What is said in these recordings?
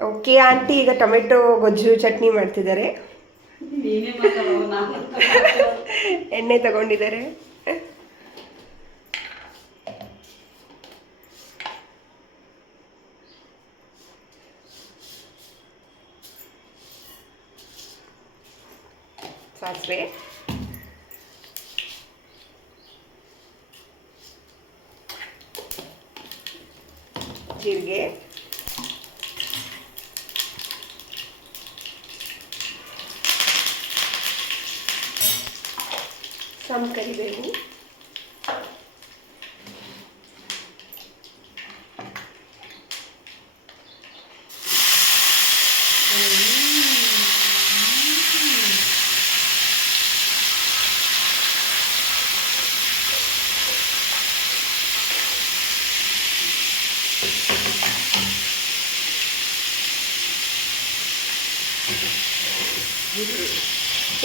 Okay aunty ಈಗ tomato ಗೊಜ್ಜು ಚಟ್ನಿ ಮಾಡ್ತಿದ್ದಾರೆ. ಎಣ್ಣೆ ತಗೊಂಡಿದ್ದಾರೆ. ಸಾಸಿವೆ, ಜೀರಿಗೆ, ಸಮ್ ಕರಿಬೇವು,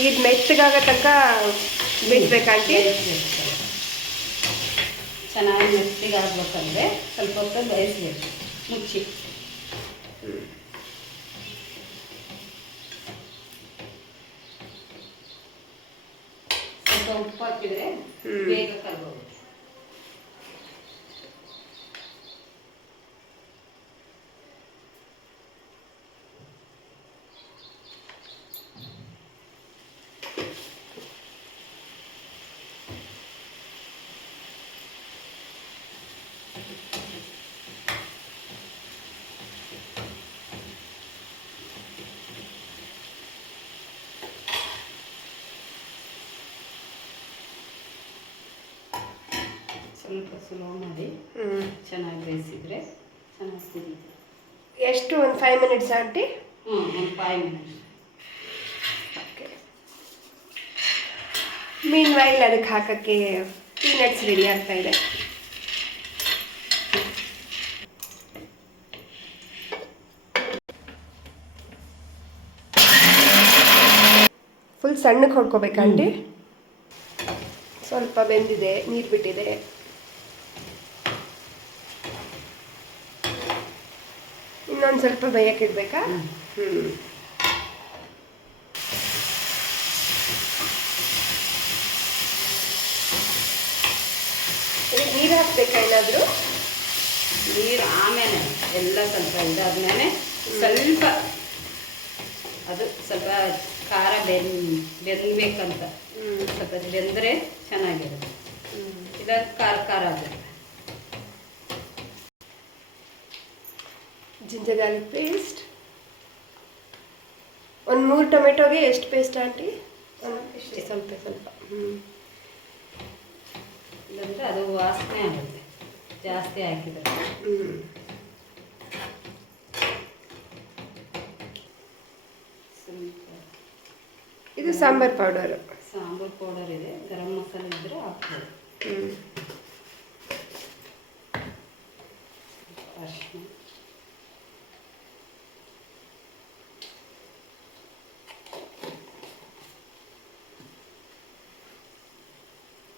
ಇದು ಮೆತ್ತಗಾಗೋ ತನಕ ಬೇಯಿಸ್ಬೇಕಂಟಿ. ಚೆನ್ನಾಗಿ ಮೆತ್ತಿಗೆ ಆಗ್ಬೇಕಂದ್ರೆ ಸ್ವಲ್ಪ ಹೊತ್ತು ಬೇಯಿಸ್ಬೇಕು ಮುಚ್ಚಿ. ಸ್ವಲ್ಪ ಉಪ್ಪು ಹಾಕಿದ್ರೆ ಬೇಗ ಕರ್ಬೋದು. ಸ್ವಲ್ಪ ಸ್ಲೋ ಮಾಡಿ ಚೆನ್ನಾಗಿ ಬೇಯಿಸಿದ್ರೆ ಚೆನ್ನಾಗಿ ಕುದೀತು. ಎಷ್ಟು ಒಂದು 5 ಮಿನಿಟ್ಸ್ ಆಂಟಿ? ಒಂದು 5 ಮಿನಿಟ್ಸ್. ಓಕೆ. ಮೀನ್ ವೈಲ್ ಅದಕ್ಕೆ ಹಾಕೋಕ್ಕೆ ಪೀನಟ್ಸ್ ರೆಡಿ ಆಗ್ತಾ ಇದೆ. ಫುಲ್ ಸಣ್ಣಕ್ಕೆ ಹೊಡ್ಕೋಬೇಕಂಟಿ. ಸ್ವಲ್ಪ ಬೆಂದಿದೆ, ನೀರು ಬಿಟ್ಟಿದೆ. ಇನ್ನೊಂದು ಸ್ವಲ್ಪ ಬೇಯಕ್ಕೆ ಇಡಬೇಕಾ? ನೀರು ಹಾಕ್ಬೇಕಾ ಏನಾದರೂ? ನೀರು ಆಮೇಲೆ ಎಲ್ಲ ಸ್ವಲ್ಪ ಇದಾದ್ಮೇಲೆ ಸ್ವಲ್ಪ ಅದು ಸ್ವಲ್ಪ ಖಾರ ಬೆಂದಬೇಕಂತ. ಸ್ವಲ್ಪ ಬೆಂದರೆ ಚೆನ್ನಾಗಿರುತ್ತೆ. ಇಲ್ಲ ಖಾರ ಖಾರ ಆಗುತ್ತೆ. ಜಿಂಜರ್ ಗಾರ್ಲಿಕ್ ಪೇಸ್ಟ್ ಒಂದು 3 ಟೊಮೆಟೊಗೆ ಎಷ್ಟು ಪೇಸ್ಟ್ ಆಂಟಿ? ಸ್ವಲ್ಪ ಸ್ವಲ್ಪ. ಇಲ್ಲಾಂದರೆ ಅದು ವಾಸನೆ ಆಗುತ್ತೆ ಜಾಸ್ತಿ ಹಾಕಿದರೆ. ಇದು ಸಾಂಬಾರ್ ಪೌಡರ್. ಸಾಂಬಾರ್ ಪೌಡರ್ ಇದೆ, ಗರಂ ಮಸಾಲೆ ಇದ್ದರೆ ಹಾಕ್ಬೋದು. ಅರಿಶಿನ,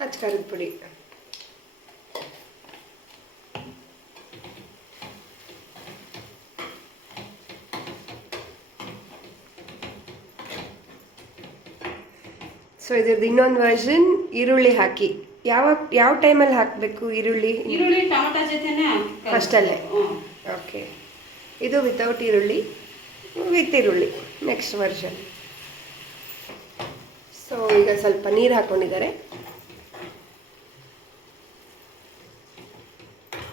ಅಚ್ಕಾರದ ಪುಡಿ, ಸೊ ಇದ್ರದ್ದು ಇನ್ನೊಂದು ವರ್ಷನ್ ಈರುಳ್ಳಿ ಹಾಕಿ. ಯಾವ ಟೈಮಲ್ಲಿ ಹಾಕಬೇಕು ಈರುಳ್ಳಿ? ಟೊಮೆಟೊ ಜೊತೆನೇ ಫಸ್ಟಲ್ಲೇ. ಓಕೆ. ಇದು ವಿತೌಟ್ ಈರುಳ್ಳಿ, ವಿತ್ ಈರುಳ್ಳಿ ನೆಕ್ಸ್ಟ್ ವರ್ಷನ್. ಸೊ ಈಗ ಸ್ವಲ್ಪ ನೀರು ಹಾಕ್ಕೊಂಡಿದ್ದಾರೆ.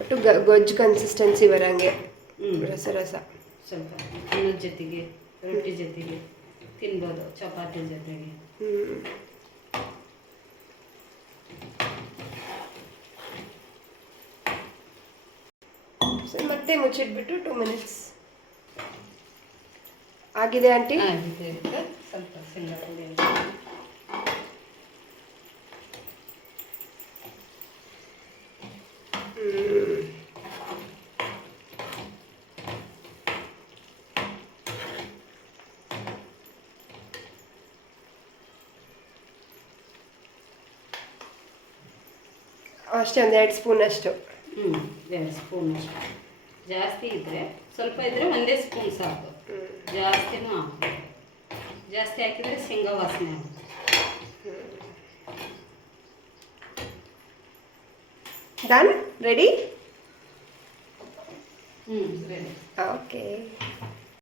ಒಟ್ಟು ಗೊಜ್ಜು ಕನ್ಸಿಸ್ಟೆನ್ಸಿ ಬರೋಂಗೆ ರಸ ರಸ. ಸ್ವಲ್ಪ ಅನ್ನದ ಜೊತೆಗೆ, ರೊಟ್ಟಿ ಜೊತೆಗೆ ತಿನ್ಬೋದು, ಚಪಾತಿ ಜೊತೆಗೆ. ಮತ್ತೆ ಮುಚ್ಚಿಟ್ಬಿಟ್ಟು 2 ಮಿನಿಟ್ಸ್ ಆಗಿದೆ ಆಂಟಿ. ಸ್ವಲ್ಪ ಶೇಂಗಾ ಅಷ್ಟೇ ಒಂದು 2 ಸ್ಪೂನ್ ಅಷ್ಟು. 2 ಸ್ಪೂನ್ ಅಷ್ಟು. ಜಾಸ್ತಿ ಇದ್ದರೆ ಸ್ವಲ್ಪ ಇದ್ದರೆ ಒಂದೇ ಸ್ಪೂನ್ ಸಾಕು, ಜಾಸ್ತಿನೂ ಹಾಕ್ಬೇಕು. ಜಾಸ್ತಿ ಹಾಕಿದರೆ ಶೇಂಗಾ ವಾಸನೆ ಆಗುತ್ತೆ. Done, ready. ರೆಡಿ. ಓಕೆ.